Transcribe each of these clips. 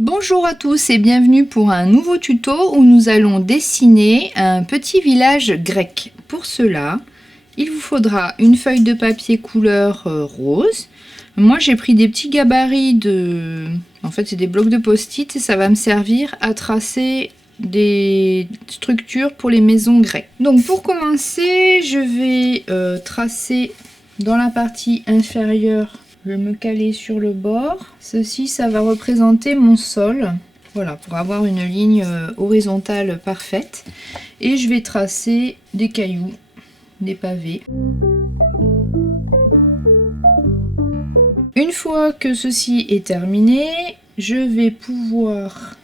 Bonjour à tous et bienvenue pour un nouveau tuto où nous allons dessiner un petit village grec. Pour cela, il vous faudra une feuille de papier couleur rose. Moi j'ai pris des petits gabarits En fait c'est des blocs de post-it et ça va me servir à tracer des structures pour les maisons grecques. Donc pour commencer, je vais tracer dans la partie inférieure. Je vais me caler sur le bord. Ceci, ça va représenter mon sol. Voilà, pour avoir une ligne horizontale parfaite. Et je vais tracer des cailloux, des pavés. Une fois que ceci est terminé, je vais pouvoir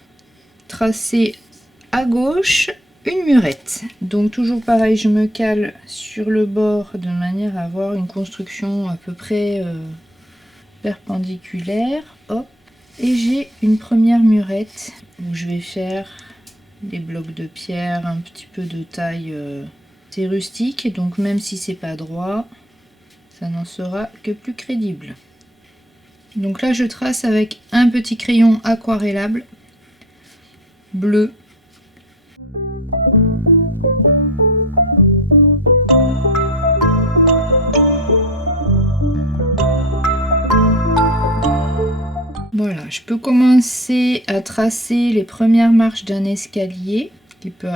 tracer à gauche une murette. Donc toujours pareil, je me cale sur le bord de manière à avoir une construction à peu près perpendiculaire, hop, et j'ai une première murette où je vais faire des blocs de pierre un petit peu de taille c'est rustique, et donc même si c'est pas droit, ça n'en sera que plus crédible. Donc là je trace avec un petit crayon aquarellable bleu. Voilà, je peux commencer à tracer les premières marches d'un escalier qui peut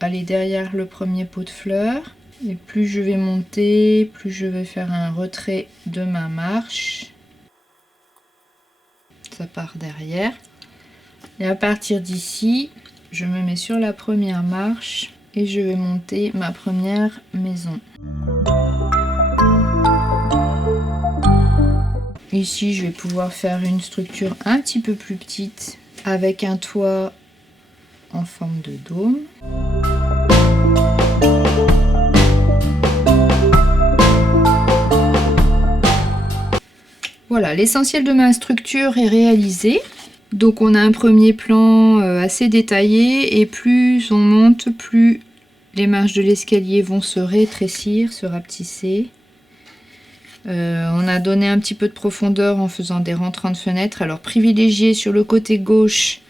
aller derrière le premier pot de fleurs. Et plus je vais monter, plus je vais faire un retrait de ma marche. Ça part derrière. Et à partir d'ici, je me mets sur la première marche et je vais monter ma première maison. Ici, je vais pouvoir faire une structure un petit peu plus petite avec un toit en forme de dôme. Voilà, l'essentiel de ma structure est réalisé. Donc on a un premier plan assez détaillé et plus on monte, plus les marches de l'escalier vont se rétrécir, se rapetisser. On a donné un petit peu de profondeur en faisant des rentrants de fenêtres. Alors privilégiez sur le côté gauche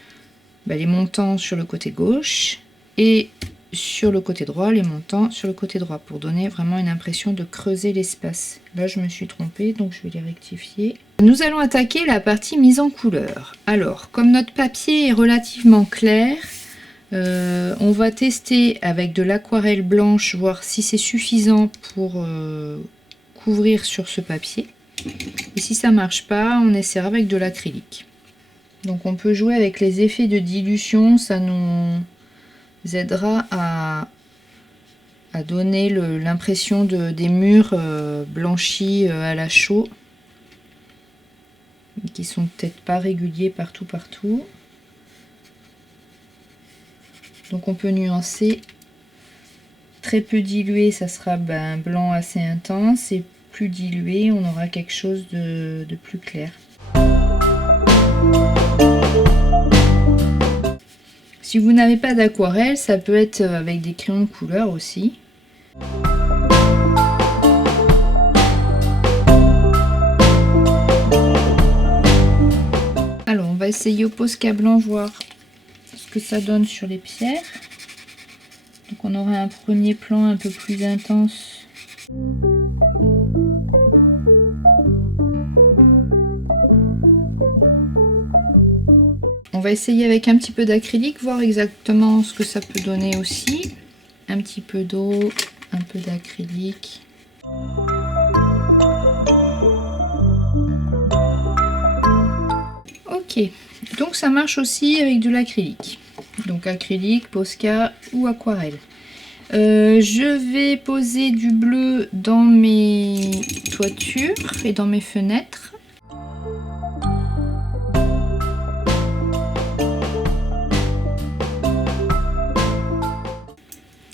les montants sur le côté gauche et sur le côté droit les montants sur le côté droit pour donner vraiment une impression de creuser l'espace. Là je me suis trompée donc je vais les rectifier. Nous allons attaquer la partie mise en couleur. Alors comme notre papier est relativement clair, on va tester avec de l'aquarelle blanche, voir si c'est suffisant pour couvrir sur ce papier, et si ça marche pas, on essaiera avec de l'acrylique. Donc on peut jouer avec les effets de dilution, ça nous aidera à donner l'impression des murs blanchis à la chaux, qui sont peut-être pas réguliers partout. Donc on peut nuancer. Très peu dilué, ça sera un blanc assez intense, et plus dilué, on aura quelque chose de plus clair. Si vous n'avez pas d'aquarelle, ça peut être avec des crayons de couleur aussi. Alors on va essayer au Posca blanc, voir ce que ça donne sur les pierres. Donc on aura un premier plan un peu plus intense. On va essayer avec un petit peu d'acrylique, voir exactement ce que ça peut donner aussi. Un petit peu d'eau, un peu d'acrylique. Ok, donc ça marche aussi avec de l'acrylique. Donc acrylique, Posca ou aquarelle. Je vais poser du bleu dans mes toitures et dans mes fenêtres.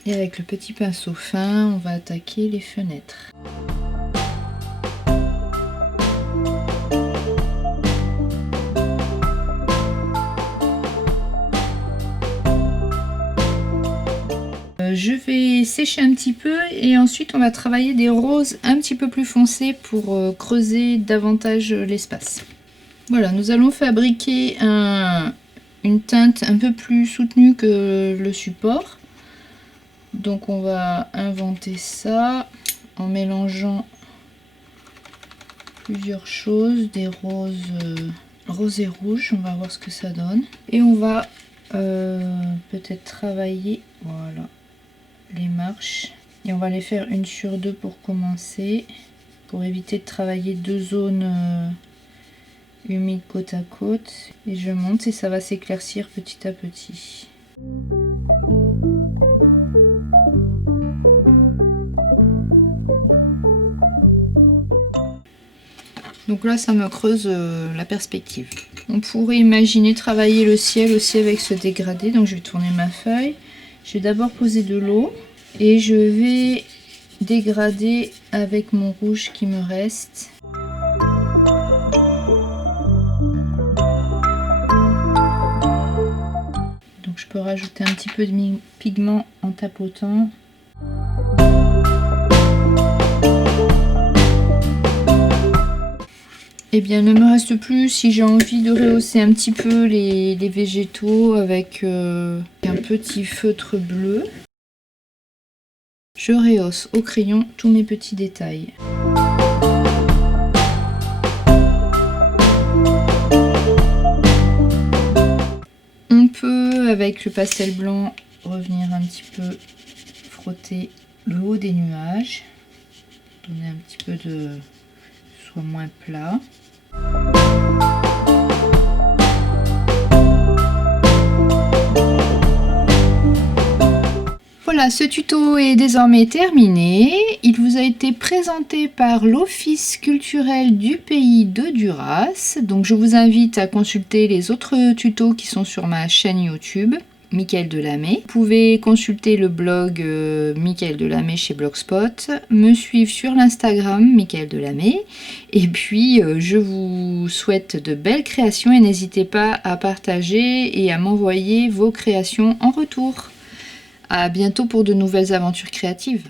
Et avec le petit pinceau fin, on va attaquer les fenêtres. Je vais sécher un petit peu et ensuite on va travailler des roses un petit peu plus foncés pour creuser davantage l'espace. Voilà, nous allons fabriquer une teinte un peu plus soutenue que le support. Donc on va inventer ça en mélangeant plusieurs choses, des roses et rouges. On va voir ce que ça donne. Et on va peut-être travailler, voilà, les marches. Et on va les faire 1 sur 2 pour commencer, pour éviter de travailler 2 zones humides côte à côte. Et je monte et ça va s'éclaircir petit à petit. Donc là, ça me creuse la perspective. On pourrait imaginer travailler le ciel aussi avec ce dégradé. Donc je vais tourner ma feuille. Je vais d'abord poser de l'eau et je vais dégrader avec mon rouge qui me reste. Donc je peux rajouter un petit peu de pigment en tapotant. Eh bien, il ne me reste plus, si j'ai envie de rehausser un petit peu les végétaux avec un petit feutre bleu, je rehausse au crayon tous mes petits détails. On peut, avec le pastel blanc, revenir un petit peu frotter le haut des nuages, donner un petit peu de soit moins plat. Voilà, ce tuto est désormais terminé. Il vous a été présenté par l'Office culturel du pays de Duras. Donc je vous invite à consulter les autres tutos qui sont sur ma chaîne YouTube, Mickaëlle Delamay. Vous pouvez consulter le blog Mickaëlle Delamay chez Blogspot, me suivre sur l'Instagram Mickaëlle Delamay. Et puis je vous souhaite de belles créations et n'hésitez pas à partager et à m'envoyer vos créations en retour. À bientôt pour de nouvelles aventures créatives.